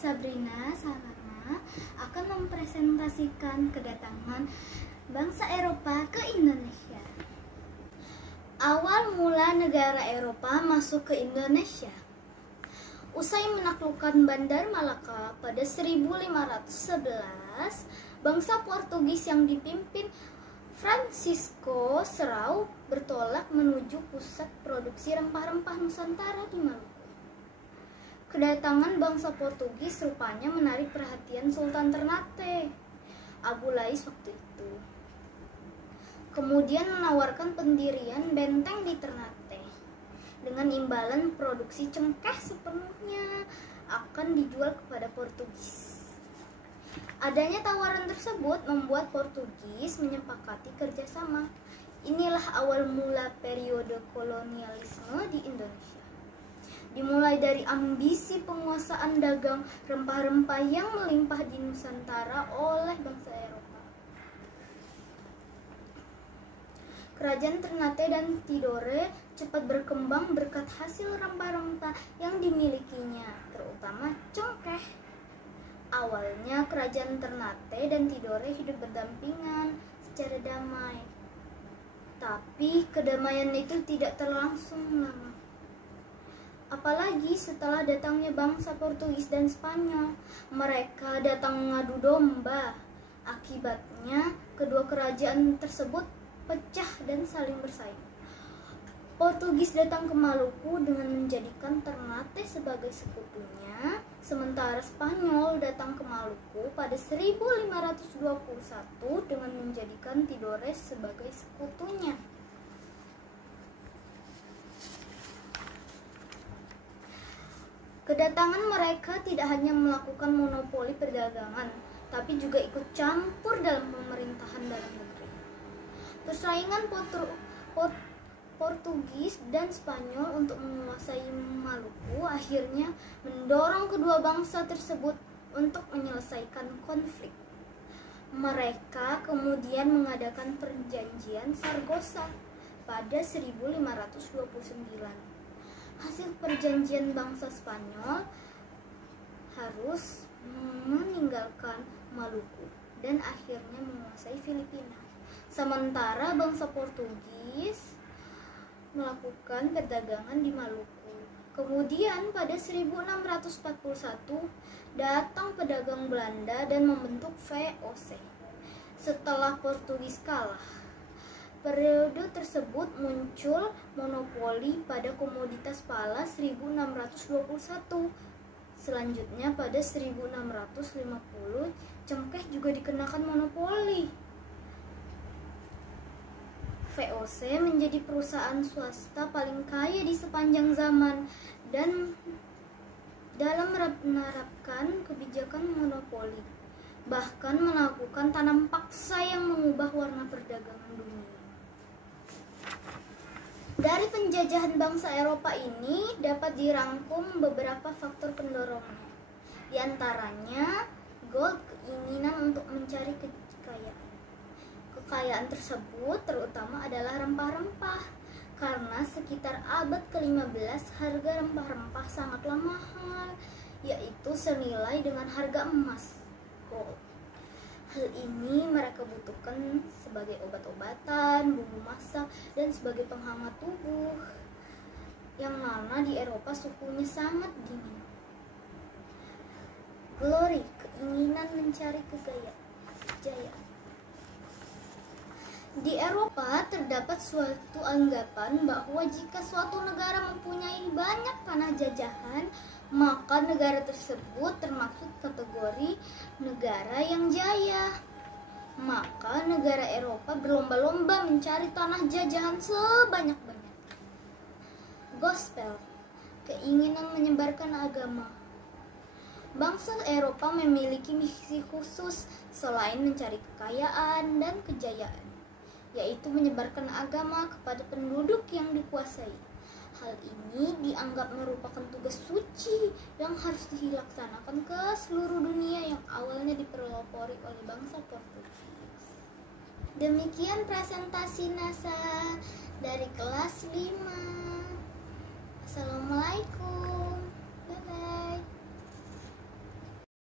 Sabrina Salama akan mempresentasikan kedatangan bangsa Eropa ke Indonesia. Awal mula negara Eropa masuk ke Indonesia. Usai menaklukkan Bandar Malaka pada 1511, bangsa Portugis yang dipimpin Francisco Serau bertolak menuju pusat produksi rempah-rempah Nusantara di Maluku. Kedatangan bangsa Portugis rupanya menarik perhatian Sultan Ternate, Abu Lais waktu itu. Kemudian menawarkan pendirian benteng di Ternate dengan imbalan produksi cengkeh sepenuhnya akan dijual kepada Portugis. Adanya tawaran tersebut membuat Portugis menyepakati kerjasama. Inilah awal mula periode kolonialisme di Indonesia. Dimulai dari ambisi penguasaan dagang rempah-rempah yang melimpah di Nusantara oleh bangsa Eropa. Kerajaan Ternate dan Tidore cepat berkembang berkat hasil rempah-rempah yang dimilikinya, terutama cengkeh. Awalnya kerajaan Ternate dan Tidore hidup berdampingan secara damai. Tapi kedamaian itu tidak terlangsung lama. Apalagi setelah datangnya bangsa Portugis dan Spanyol, mereka datang mengadu domba. Akibatnya, kedua kerajaan tersebut pecah dan saling bersaing. Portugis datang ke Maluku dengan menjadikan Ternate sebagai sekutunya, sementara Spanyol datang ke Maluku pada 1521 dengan menjadikan Tidore sebagai sekutunya. Kedatangan mereka tidak hanya melakukan monopoli perdagangan, tapi juga ikut campur dalam pemerintahan dalam negeri. Persaingan Portugis dan Spanyol untuk menguasai Maluku akhirnya mendorong kedua bangsa tersebut untuk menyelesaikan konflik. Mereka kemudian mengadakan perjanjian Saragossa pada 1529. Hasil perjanjian bangsa Spanyol harus meninggalkan Maluku dan akhirnya menguasai Filipina. Sementara bangsa Portugis melakukan perdagangan di Maluku. Kemudian pada 1641 datang pedagang Belanda dan membentuk VOC. Setelah Portugis kalah, periode tersebut muncul monopoli pada komoditas pala 1621. Selanjutnya pada 1650 cengkeh juga dikenakan monopoli. VOC menjadi perusahaan swasta paling kaya di sepanjang zaman dan dalam menerapkan kebijakan monopoli, bahkan melakukan tanam paksa yang mengubah warna perdagangan dunia. Dari penjajahan bangsa Eropa ini dapat dirangkum beberapa faktor pendorongnya. Di antaranya, gold, keinginan untuk mencari kekayaan. Kekayaan tersebut terutama adalah rempah-rempah, karena sekitar abad ke-15 harga rempah-rempah sangatlah mahal, yaitu senilai dengan harga emas, gold. Hal ini mereka butuhkan sebagai obat-obatan, bumbu masak, dan sebagai penghangat tubuh, yang mana di Eropa suhunya sangat dingin. Glory, keinginan mencari kejayaan. Di Eropa terdapat suatu anggapan bahwa jika suatu negara mempunyai banyak tanah jajahan, maka negara tersebut termasuk kategori negara yang jaya. Maka negara Eropa berlomba-lomba mencari tanah jajahan sebanyak-banyak. Gospel, keinginan menyebarkan agama. Bangsa Eropa memiliki misi khusus selain mencari kekayaan dan kejayaan, yaitu menyebarkan agama kepada penduduk yang dikuasai. Hal ini dianggap merupakan tugas suci yang harus dilaksanakan ke seluruh dunia yang awalnya dipelopori oleh bangsa Portugis. Demikian presentasi NASA dari kelas 5. Assalamualaikum.